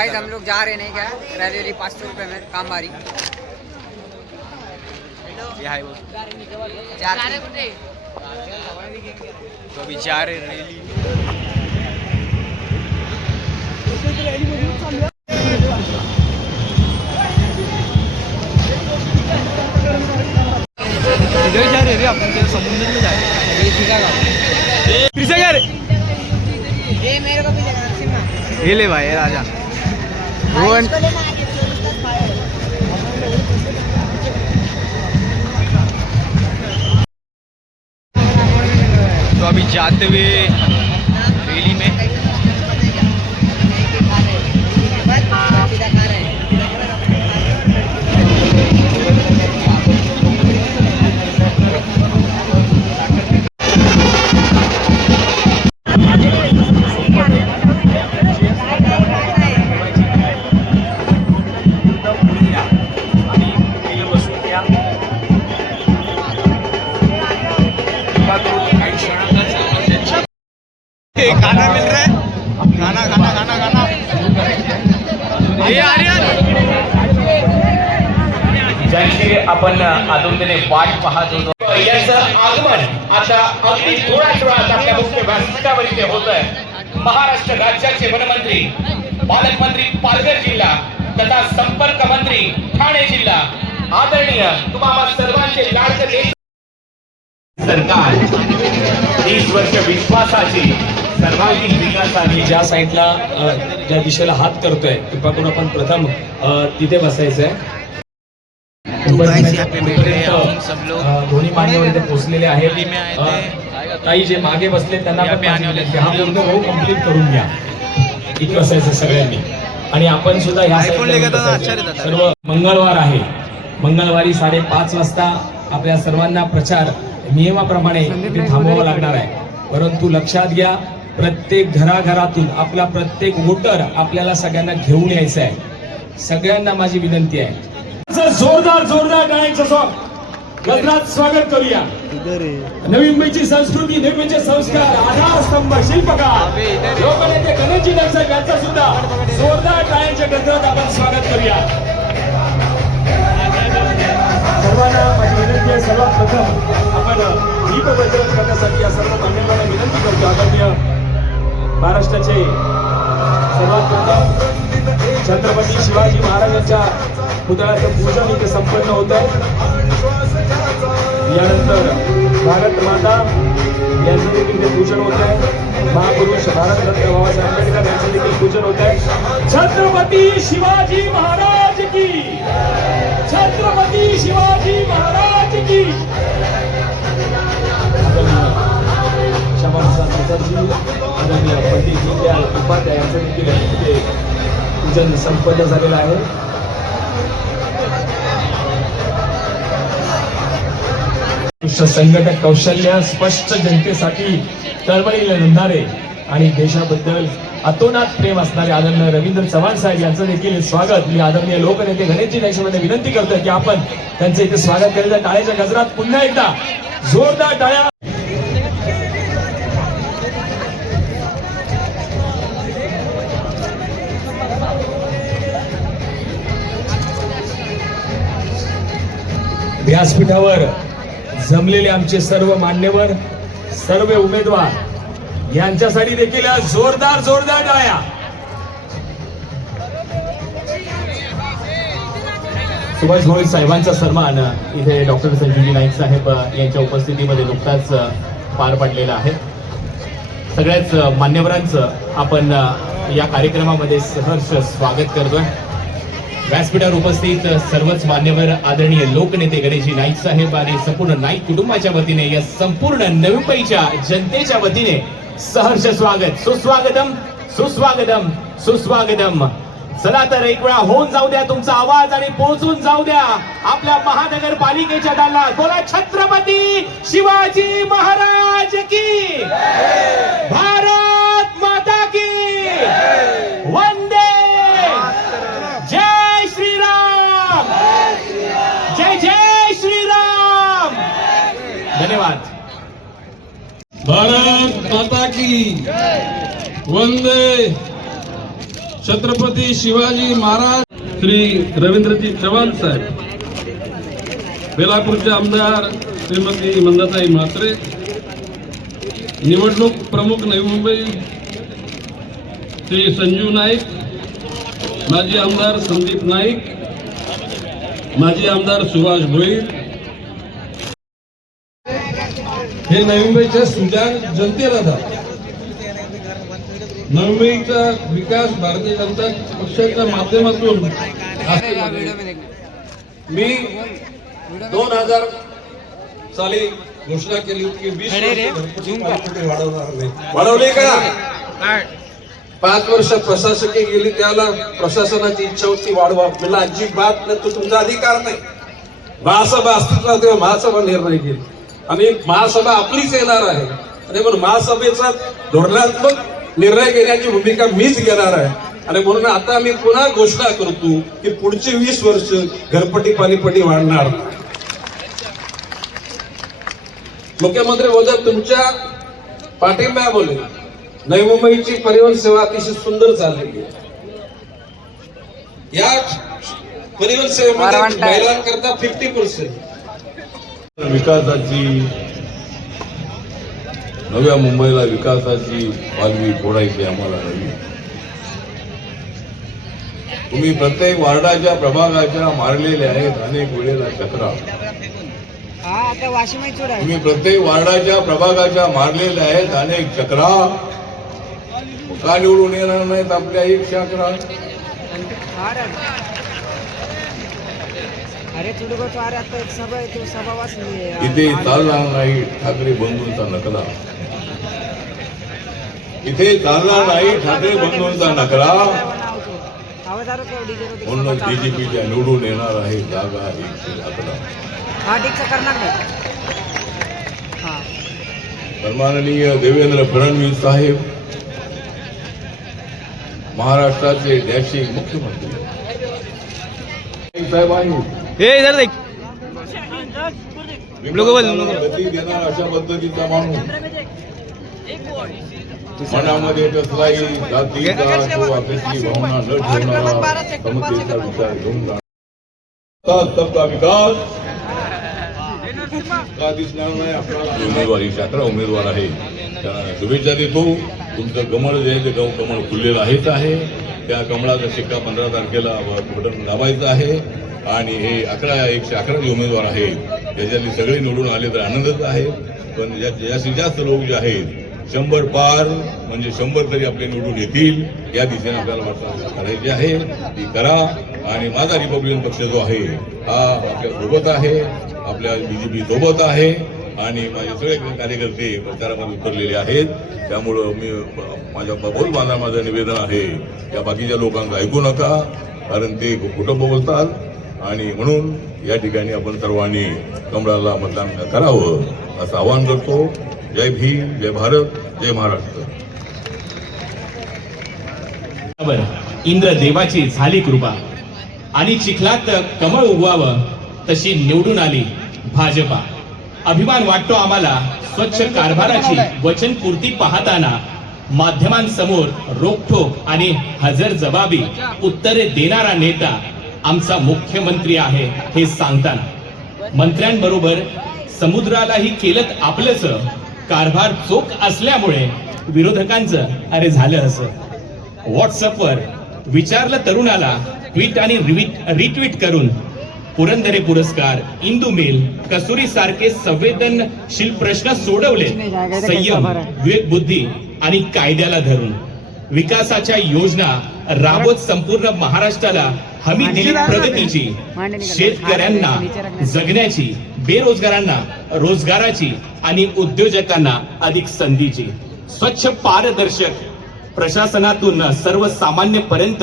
Guys हम लोग जा रहे नहीं क्या रैली 500 रुपये में कामबारी तो अभी जा रहे रैली जा रहे आपण समुद्र जा ये मेरे को भी लगा ये ले भाई राजा रोहन तो अभी जाते हुए रैली में खाना मिल रहा है खाना खाना खाना खाना ज्यांची आपण आदुंदने वाट पाहत होतो यांचं आगमन आता अगदी थोड्याच वेळात आपल्या मुख्य व्यासपीठावर इथे होत आहे। महाराष्ट्र राज्याचे वनमंत्री पालकमंत्री पालघर जिल्हा तथा संपर्क मंत्री ठाणे जिल्हा आदरणीय तुम्हा सर्वांचे लाडके सरकार 30 वर्ष विश्वासाची सर्वांगीण विकासाची ज्या साईडला ज्या दिशेला हात करतोय कृपा करून आपण प्रथम तिथे बसायचंय। दोन्ही मान्यवर इथे पोहोचलेले आहेत। काही जे मागे बसले त्यांना पण हा पूर्ण भाऊ कंप्लीट करून घ्या। इथे बसायचं सगळ्यांनी आणि आपण सुद्धा ह्या सर्व मंगळवार आहे मंगळवारी 5:30 वाजता आपल्या सर्वांना प्रचार नियमाप्रमाणे इथे थांबवावा लागणार आहे। परंतु लक्षात घ्या प्रत्येक घराघरातून आपला प्रत्येक वोटर आपल्याला सगळ्यांना घेऊन यायचं आहे। सगळ्यांना माझी विनंती आहे जोरदार जोरदार टाळ्यांचं गजरात स्वागत करूया। नवी मुंबईची संस्कृती नवी मुंबईचे संस्कार आधारस्तंभ शिल्पकार लोकनेते गणेशजी नाईक यांचा सुद्धा जोरदार टाळ्यांच्या गजरात आपण स्वागत करूया। सर्वांना माझी विनंती आहे सर्वात प्रथम आपण दीपप्रज्वलन करण्यासाठी या सर्व मान्यवरांना विनंती करतो। आदरणीय महाराष्ट्राचे सर्वात प्रथम छत्रपती शिवाजी महाराजांच्या पुतळ्याचं पूजन इथे संपन्न होत आहे। यानंतर भारत माता यांचं देखील पूजन होत आहे। महापुरुष भारतरत्न बाबासाहेब आंबेडकर यांचं देखील पूजन होत आहे। छत्रपती शिवाजी महाराज की छत्रपती शिवाजी महाराज की आदरणीय पंडित दीनदयाल उपाध्याय यांचं देखील पूजन संपन्न झालेलं आहे। संघटक कौशल्य स्पष्ट जनतेसाठी तळमळीने लढणारे आणि देशाबद्दल अतोनात प्रेम असणारे आदरणीय रवींद्र चव्हाण साहेब यांचं देखील स्वागत मी आदरणीय लोकनेते गणेशजी नाईक विनंती करतोय की आपण त्यांचं इथे स्वागत करायचं। टाळ्याच्या गजरात पुन्हा एकदा जोरदार टाळ्या। व्यासपीठावर जमलेले आमचे सर्व मान्यवर सर्व उमेदवार यांच्यासाठी देखील जोरदार जोरदार टाळ्या। सुभाष भोईर साहेबांचा सन्मान इथे डॉक्टर संजीवजी नाईक साहेब यांच्या उपस्थितीमध्ये नुकताच पार पडलेला आहे। सगळ्याच मान्यवरांचं आपण या कार्यक्रमामध्ये सहर्ष स्वागत करतोय। व्यासपीठावर उपस्थित सर्वच मान्यवर आदरणीय लोकनेते गणेशजी नाईक साहेब आणि संपूर्ण नाईक कुटुंबाच्या वतीने या संपूर्ण नवी मुंबईच्या जनतेच्या वतीने सहर्ष स्वागत सुस्वागतम सुस्वागतम सुस्वागतम। चला तर एक वेळा होऊन जाऊ द्या तुमचा आवाज आणि पोहोचून जाऊ द्या आपल्या महानगरपालिकेच्या दालनात। बोला छत्रपती शिवाजी महाराज की भारत माता की वंदे जय श्रीराम जय जय श्रीराम। धन्यवाद। भारत माता की वंदे छत्रपती शिवाजी महाराज श्री रवींद्रजी चव्हाण साहेब, बेलापूरचे आमदार श्रीमती मंदाताई म्हात्रे, निवडणूक प्रमुख नवी मुंबई श्री संजू नाईक, माजी आमदार संदीप नाईक, माजी आमदार सुभाष भोईर, हे नवी मुंबईच्या सुजाण जनतेला दाखवा. नवी मुंबईचा विकास भारतीय जनता पक्षाच्या माध्यमातून मी 2000 साली घोषणा केली होती की 20 वर्ष वाढवले का? 5 वर्ष प्रशासकीय गेली, त्याला प्रशासनाची इच्छा होती वाढवा. मला अजिबात नाही, तो तुमचा अधिकार नाही. महासभा अस्तित्वात तेव्हा महासभा निर्णय केली आणि महासभा आपलीच येणार आहे आणि म्हणून महासभेचा धोरणात्मक निर्णय घेण्याची भूमिका मीच घेणार आहे. आणि म्हणून आता मी पुन्हा घोषणा करतो की पुढची 20 वर्ष घरपट्टी पाणीपट्टी वाढणार. मुख्यमंत्री महोदय, तुमच्या पाठिंब्यामुळे नवी मुंबईची परिवहन सेवा अतिशय सुंदर चाललेली आहे. या परिवहन सेवेमध्ये महिलांकरता 50% विकासाची, नव्या मुंबईला विकासाची पालवी फोडायची आम्हाला हवी. तुम्ही प्रत्येक वार्डाच्या प्रभागाच्या मारलेल्या आहेत अनेक वेळेला चक्रा. तुम्ही प्रत्येक वार्डाच्या प्रभागाच्या मारलेल्या आहेत अनेक चक्रा. का निवडून येणार नाहीत आपल्या 111? इथे चालणार नाही ठाकरे बंधूंचा नकला. इथे चालणार नाही ठाकरे बंधूंचा नकला. म्हणून बीजेपीच्या निवडून येणार आहे जागा 111. सन्माननीय देवेंद्र फडणवीस साहेब, महाराष्ट्राचे डॅशिंग मुख्यमंत्री साहेब आहेत. इधर देख, गती देणार अशा पद्धतीचा माणूस, मनामध्ये कसलाही जातीचा किंवा कसली भावना न ठेवणारा, समतेचा विचार घेऊन जाणार. सबका विकास का दिसणार नाही आपल्याला. उमेदवारी 11 उमेदवार आहे, त्यांना शुभेच्छा देतो. तुमचं कमळ जे आहे ते कमळ फुललेलं आहेच आहे. त्या कमळाचा शिक्का 15 तारखेला बटन दाबायचं आहे. आणि हे 111 जे उमेदवार आहेत त्याच्यातले सगळे निवडून आले तर आनंदच आहे. पण जास्तीत जास्त लोक जे आहेत 100 पार म्हणजे 100 तरी आपले निवडून येतील या दिशेने आपल्याला वाटचाल करायची आहे, ती करा. आणि माझा रिपब्लिकन पक्ष जो आहे हा आपल्या सोबत आहे, आपल्या बीजेपी सोबत आहे आणि माझे सगळे कार्यकर्ते प्रचारामध्ये उतरलेले आहेत. त्यामुळं मी माझं निवेदन आहे या बाकीच्या लोकांचं ऐकू नका, कारण ते खोटं बोलतात. आणि म्हणून या ठिकाणी आपण सर्वांनी कमळाला मतदान करावं असं आवाहन करतो. जय भीम, जय भारत, जय महाराष्ट्र. इंद्रदेवाची झाली कृपा आणि चिखलात कमळ उगवावं तशी निवडून आली भाजपा. अभिमान वाटतो आम्हाला स्वच्छ कारभाराची वचनपूर्ती पाहताना. माध्यमांसमोर रोखठोक आणि हजर जबाबी उत्तरे देणारा नेता आमचा मुख्यमंत्री आहे हे सांगताना. मंत्र्यांबरोबर समुद्रालाही केलं आपलंच. कारभार चोख असल्यामुळे विरोधकांचं अरे झालं असं. व्हॉट्सअपवर विचारलं तरुणाला ट्विट आणि रिट्विट करून. पुरंदरे पुरस्कार, इंदू मेल, कसुरी सारखे संवेदनशील प्रश्न सोडवले. संयम, विवेक बुद्धी आणि कायद्याला धरून विकासाच्या योजना राबवत संपूर्ण महाराष्ट्राला हमी दिली प्रगतीची. शेतकऱ्यांना जगण्याची, बेरोजगारांना रोजगाराची आणि उद्योजकांना अधिक संधीची. स्वच्छ पारदर्शक प्रशासनातून सर्वसामान्यपर्यंत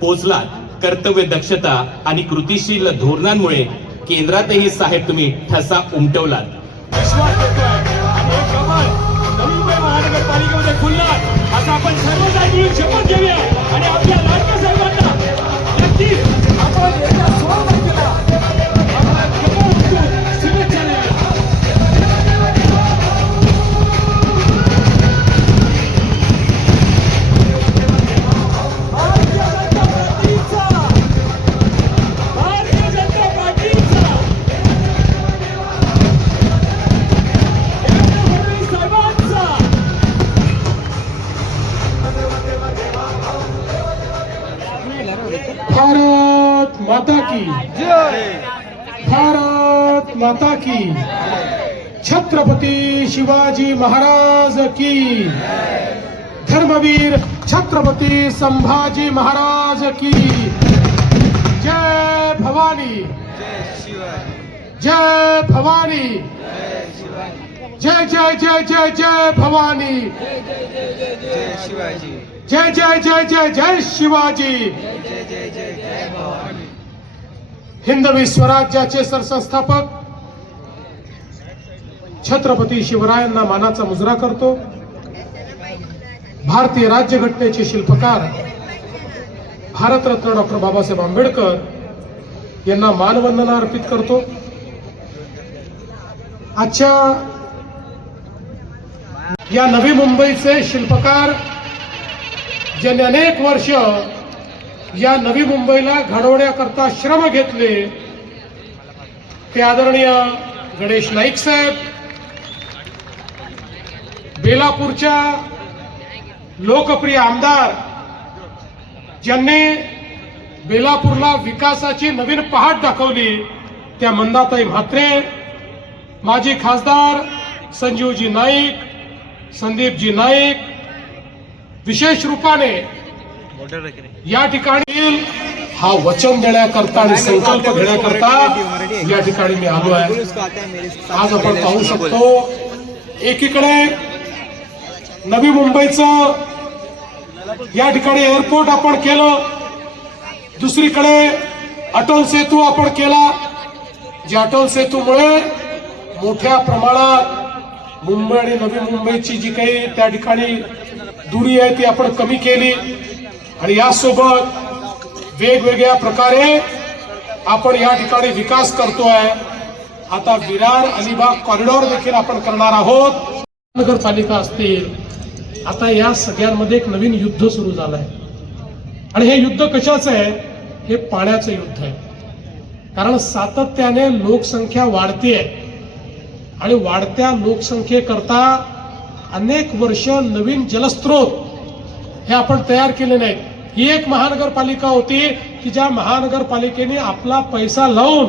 पोहोचला. कर्तव्य दक्षता आणि कृतीशील धोरणांमुळे केंद्रातही साहेब तुम्ही ठसा उमटवलात. विश्वास देतोय आणि हे कमळ नवी मुंबई महानगरपालिकेमध्ये खुलणार असं आपण सर्वजण मिळून शपथ घेऊया आणि आपल्या लाडक्या साहेबांना नक्की आपण याचा स्वागत केला. शुभेच्छा देऊया. भारतीय माता की भारत माता की छत्रपती शिवाजी महाराज की धर्मवीर छत्रपती संभाजी महाराज की जय भवानी जय भवानी जय जय जय जय जय भवानी जय जय जय जय जय शिवाजी हिंदवी स्वराज्याचे सरसंस्थापक छत्रपती शिवरायांना मानाचा मुजरा करतो. भारतीय राज्यघटनेचे शिल्पकार भारतरत्न डॉक्टर बाबासाहेब आंबेडकर यांना मानवंदना अर्पित करतो. आजच्या या नवी मुंबईचे शिल्पकार ज्यांनी अनेक वर्ष या नवी मुंबईला घडवण्याकरता श्रम घेतले ते आदरणीय गणेश नाईक साहेब, बेलापूरच्या लोकप्रिय आमदार ज्यांनी बेलापूरला विकासाची नवीन पहाट दाखवली त्या मंदाताई म्हात्रे, माजी खासदार संजीवजी नाईक, संदीपजी नाईक, विशेष रूपाने या ठिकाणी हा वचन देण्याकरता आणि संकल्प घेण्याकरता या ठिकाणी मी आलो आहे. आज आपण पाहू शकतो एकीकडे नवी मुंबईचं या ठिकाणी एअरपोर्ट आपण केलं, दुसरीकडे अटल सेतू आपण केला. ज्या अटल सेतूमुळे मोठ्या प्रमाणात मुंबई आणि नवी मुंबईची जी काही त्या ठिकाणी दूरी आहे ती आपण कमी केली आणि यासोबत वेगवेगळ्या प्रकारे आपण या ठिकाणी विकास करतोय. आता विरार अलिबाग कॉरिडॉर देखील आपण करणार आहोत. नगरपालिका असतील, आता या सगळ्यांमध्ये एक नवीन युद्ध सुरू झालंय आणि हे युद्ध कशाचं आहे? हे पाण्याचं युद्ध आहे. कारण सातत्याने लोकसंख्या वाढतेय आणि वाढत्या लोकसंख्येकरता अनेक वर्ष नवीन जलस्रोत हे आपण तयार केले नाहीत. ही एक महानगरपालिका होती की ज्या महानगरपालिकेने आपला पैसा लावून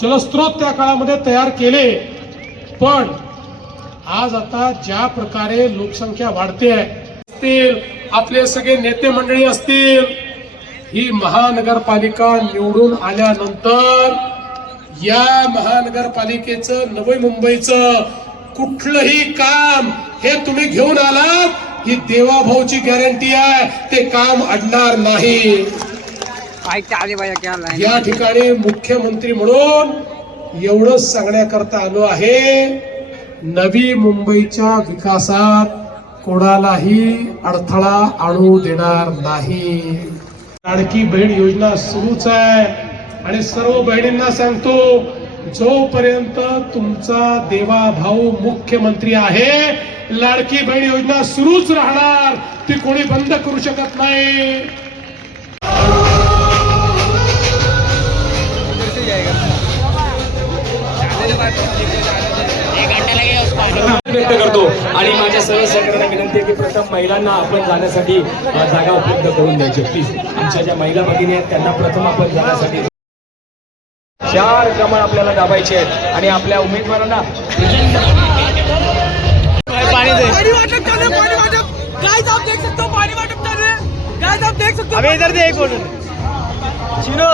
जलस्रोत त्या काळामध्ये तयार केले. पण आज आता ज्या प्रकारे लोकसंख्या वाढते असतील, आपले सगळे नेते मंडळी असतील, ही महानगरपालिका निवडून आल्यानंतर या महानगरपालिकेचं नवी मुंबईचं कुठलंही काम हे तुम्ही घेऊन आलात, ही देवाभाऊची गॅरंटी आहे, ते काम अडणार नाही. या ठिकाणी मुख्यमंत्री म्हणून एवढंच सांगण्याकरता आलो आहे, नवी मुंबईच्या विकासात कोणालाही अडथळा आणू देणार नाही. लाडकी बहीण योजना सुरूच आहे आणि सर्व बहिणींना सांगतो, जोपर्यंत तुमचा देवाभाऊ मुख्यमंत्री आहे, लाडकी बहीण योजना सुरूच राहणार, ती कोणी बंद करू शकत नाही. व्यक्त करतो आणि माझ्या सर्व सहकार्यांना विनंती आहे की प्रथम महिलांना आपण जाण्यासाठी जागा उपलब्ध करून द्यायची. प्लीज आमच्या ज्या महिला भगिनी आहेत त्यांना प्रथम आपण जाण्यासाठी 4 कमळ आपल्याला दाबायचे आहेत आणि आपल्या उमेदवारांना पाणी दे. अबे इधर दे एक बोतल. चिनो